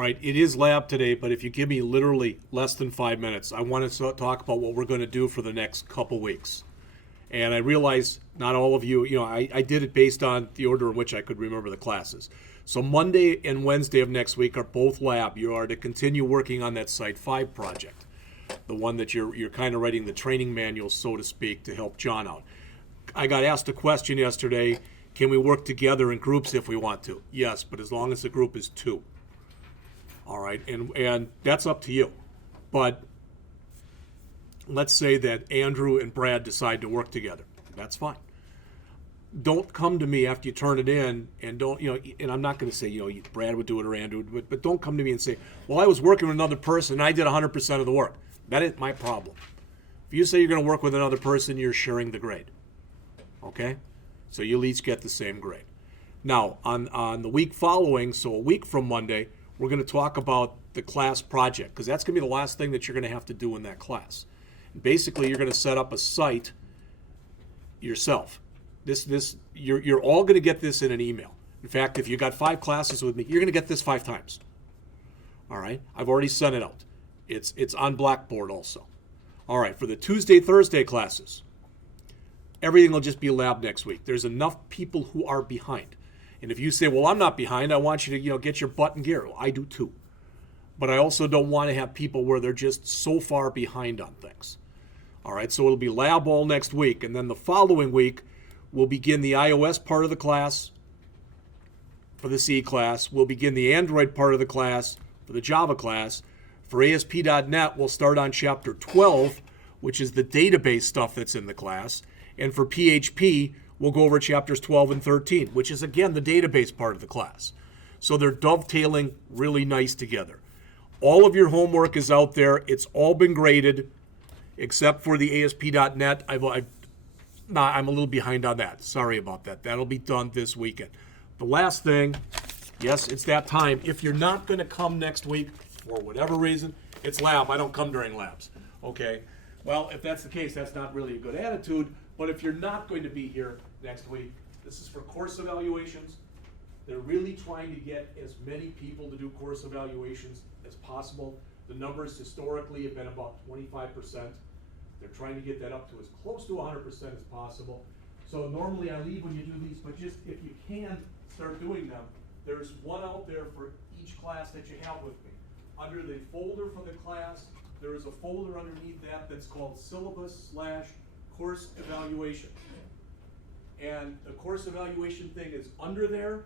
All right, it is lab today, but if you give me literally less than 5 minutes, I want to talk about what we're going to do for the next couple weeks. And I realize not all of you, I did it based on the order in which I could remember the classes. So Monday and Wednesday of next week are both lab. You are to continue working on that Site 5 project, the one that you're kind of writing the training manual, so to speak, to help John out. I got asked a question yesterday, can we work together in groups if we want to? Yes, but as long as the group is 2. All right, and that's up to you. But let's say that Andrew and Brad decide to work together. That's fine. Don't come to me after you turn it in and don't, and I'm not going to say, Brad would do it or Andrew would, but don't come to me and say, well, I was working with another person and I did 100% of the work. That ain't my problem. If you say you're going to work with another person, you're sharing the grade. Okay? So you'll each get the same grade. Now, on the week following, so a week from Monday, we're going to talk about the class project, because that's going to be the last thing that you're going to have to do in that class. Basically, you're going to set up a site yourself. You're all going to get this in an email. In fact, if you got 5 classes with me, you're going to get this 5 times. All right? I've already sent it out. It's on Blackboard also. All right, for the Tuesday, Thursday classes, everything will just be lab next week. There's enough people who are behind. And if you say, well, I'm not behind, I want you to get your butt in gear. Well, I do too. But I also don't want to have people where they're just so far behind on things. All right, so it'll be lab all next week. And then the following week, we'll begin the iOS part of the class for the C class. We'll begin the Android part of the class for the Java class. For ASP.NET, we'll start on Chapter 12, which is the database stuff that's in the class. And for PHP, we'll go over Chapters 12 and 13, which is, again, the database part of the class. So they're dovetailing really nice together. All of your homework is out there. It's all been graded, except for the ASP.NET. I'm a little behind on that. Sorry about that. That'll be done this weekend. The last thing, yes, it's that time. If you're not going to come next week for whatever reason, it's lab. I don't come during labs. Okay? Well, if that's the case, that's not really a good attitude. But if you're not going to be here next week, this is for course evaluations. They're really trying to get as many people to do course evaluations as possible. The numbers historically have been about 25%. They're trying to get that up to as close to 100% as possible. So normally I leave when you do these, but just if you can start doing them, there's one out there for each class that you have with me. Under the folder for the class, there is a folder underneath that that's called syllabus/course evaluation. And the course evaluation thing is under there.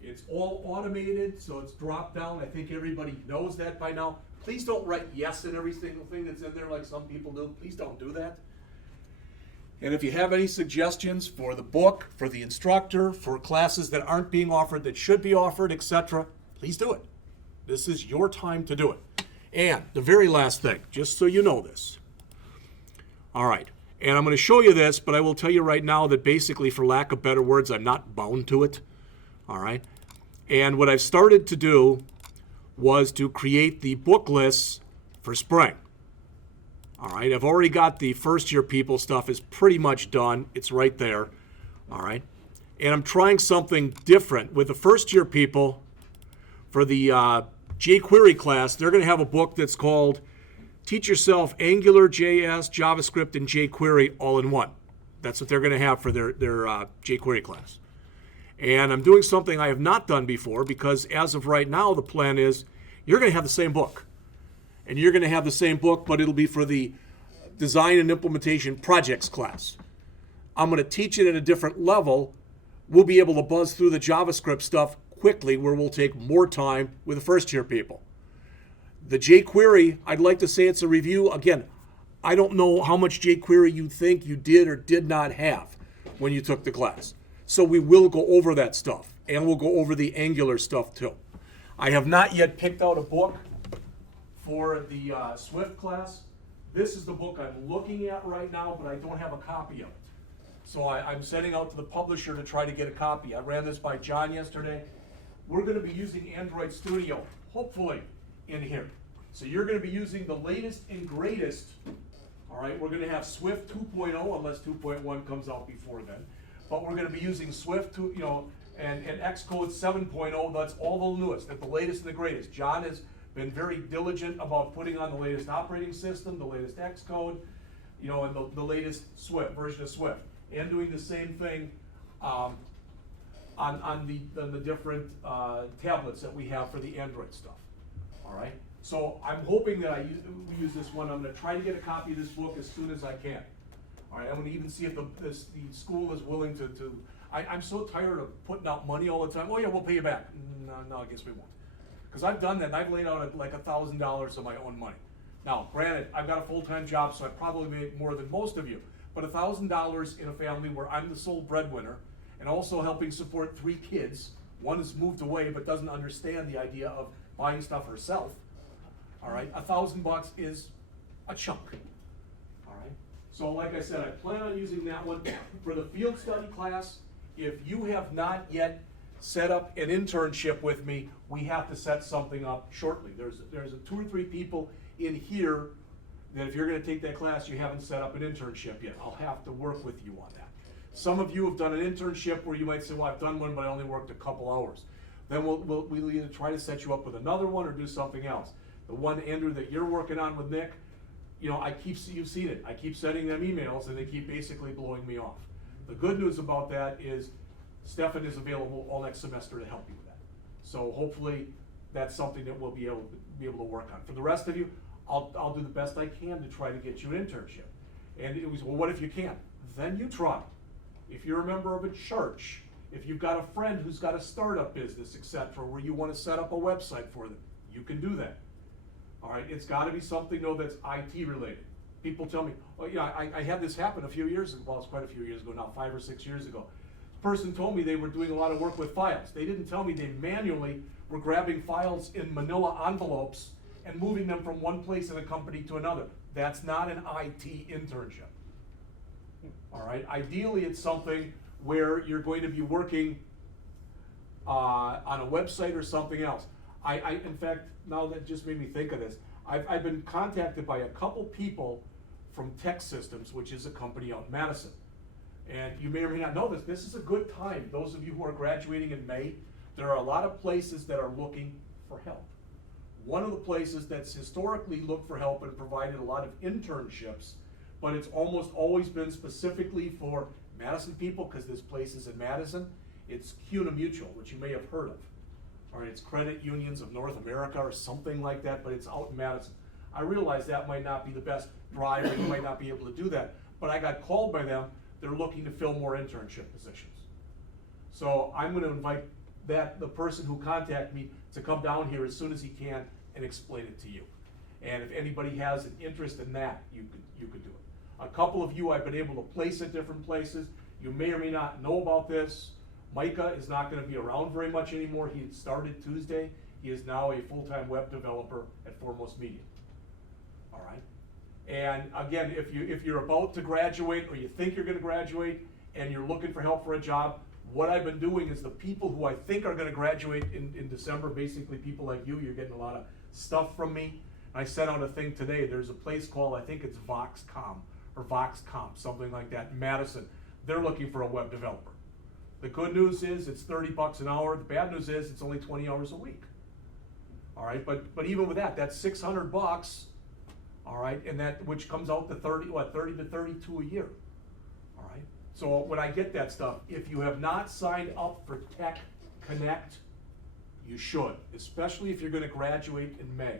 It's all automated, so it's dropped down. I think everybody knows that by now. Please don't write yes in every single thing that's in there like some people do. Please don't do that. And if you have any suggestions for the book, for the instructor, for classes that aren't being offered that should be offered, etc., please do it. This is your time to do it. And the very last thing, just so you know this. All right. And I'm going to show you this, but I will tell you right now that basically, for lack of better words, I'm not bound to it. All right. And what I've started to do was to create the book lists for spring. All right. I've already got the first year people stuff is pretty much done. It's right there. All right. And I'm trying something different with the first year people. For the jQuery class, they're going to have a book that's called Teach Yourself Angular, JS, JavaScript, and jQuery all in one. That's what they're going to have for their jQuery class. And I'm doing something I have not done before, because as of right now, the plan is you're going to have the same book. And you're going to have the same book, but it'll be for the Design and Implementation Projects class. I'm going to teach it at a different level. We'll be able to buzz through the JavaScript stuff quickly, where we'll take more time with the first year people. The jQuery, I'd like to say it's a review. Again, I don't know how much jQuery you think you did or did not have when you took the class. So we will go over that stuff, and we'll go over the Angular stuff too. I have not yet picked out a book for the Swift class. This is the book I'm looking at right now, but I don't have a copy of it. So I'm sending out to the publisher to try to get a copy. I ran this by John yesterday. We're going to be using Android Studio, hopefully, in here. So you're going to be using the latest and greatest. All right, we're going to have Swift 2.0, unless 2.1 comes out before then. But we're going to be using Swift And Xcode 7.0, that's all the newest, the latest and the greatest. John has been very diligent about putting on the latest operating system, the latest Xcode, you know, and the latest Swift, version of Swift. And doing the same thing on the different tablets that we have for the Android stuff. All right? So I'm hoping that we use this one. I'm going to try to get a copy of this book as soon as I can. All right, I'm going to even see if the school is willing to I'm so tired of putting out money all the time. Oh yeah, we'll pay you back. No, I guess we won't. Because I've done that, and I've laid out like $1,000 of my own money. Now, granted, I've got a full-time job, so I probably make more than most of you. But $1,000 in a family where I'm the sole breadwinner, and also helping support 3 kids. One has moved away, but doesn't understand the idea of buying stuff herself. All right, $1,000 is a chunk. All right. So, like I said, I plan on using that one for the field study class. If you have not yet set up an internship with me, we have to set something up shortly. There's 2 or 3 people in here that if you're going to take that class, you haven't set up an internship yet. I'll have to work with you on that. Some of you have done an internship where you might say, well, I've done one, but I only worked a couple hours. Then we'll either try to set you up with another one or do something else. The one, Andrew, that you're working on with Nick, you know, you've seen it. I keep sending them emails, and they keep basically blowing me off. The good news about that is Stefan is available all next semester to help you with that. So hopefully that's something that we'll be able to work on. For the rest of you, I'll do the best I can to try to get you an internship. And it was, well, what if you can't? Then you try. If you're a member of a church, if you've got a friend who's got a startup business, etc., where you want to set up a website for them, you can do that. All right, it's got to be something though that's IT related. People tell me, oh yeah, I had this happen a few years ago. Well, it's quite a few years ago now, 5 or 6 years ago. The person told me they were doing a lot of work with files. They didn't tell me they manually were grabbing files in manila envelopes and moving them from one place in a company to another. That's not an IT internship. All right, ideally it's something where you're going to be working on a website or something else. In fact, now that just made me think of this, I've been contacted by a couple people from Tech Systems, which is a company out in Madison. And you may or may not know this. This is a good time. Those of you who are graduating in May, there are a lot of places that are looking for help. One of the places that's historically looked for help and provided a lot of internships, but it's almost always been specifically for Madison people, because this place is in Madison. It's CUNA Mutual, which you may have heard of. All right, it's Credit Unions of North America or something like that, but it's out in Madison. I realize that might not be the best drive, or you might not be able to do that, but I got called by them. They're looking to fill more internship positions. So I'm going to invite the person who contacted me to come down here as soon as he can and explain it to you. And if anybody has an interest in that, you could do it. A couple of you I've been able to place at different places. You may or may not know about this. Micah is not going to be around very much anymore. He had started Tuesday. He is now a full-time web developer at Foremost Media. All right. And again, if you're about to graduate, or you think you're going to graduate and you're looking for help for a job, what I've been doing is the people who I think are going to graduate in December, basically people like you, you're getting a lot of stuff from me. I sent out a thing today. There's a place called, I think it's Voxcom or Voxcomp, something like that, in Madison. They're looking for a web developer. The good news is it's $30 an hour. The bad news is it's only 20 hours a week. All right, but even with that, that's $600. All right, and that, which comes out to 30 to 32 a year. All right, so when I get that stuff, if you have not signed up for Tech Connect, you should, especially if you're going to graduate in May.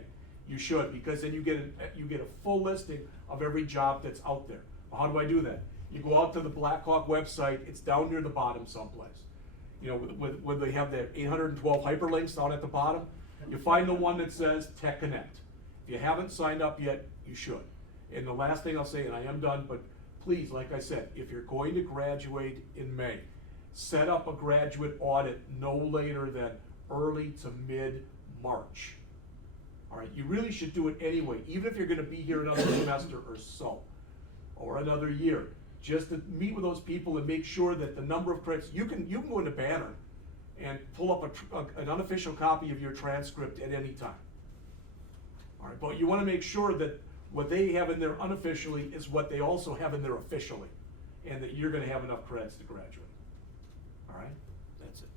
You should, because then you get a full listing of every job that's out there. How do I do that? You go out to the Blackhawk website. It's down near the bottom someplace. You know, when they have the 812 hyperlinks down at the bottom, you find the one that says Tech Connect. If you haven't signed up yet, you should. And the last thing I'll say, and I am done, but please, like I said, if you're going to graduate in May, set up a graduate audit no later than early to mid-March. All right, you really should do it anyway, even if you're going to be here another semester or so, or another year. Just to meet with those people and make sure that the number of credits, you can go into Banner and pull up an unofficial copy of your transcript at any time. All right, but you want to make sure that what they have in there unofficially is what they also have in there officially, and that you're going to have enough credits to graduate. All right, that's it.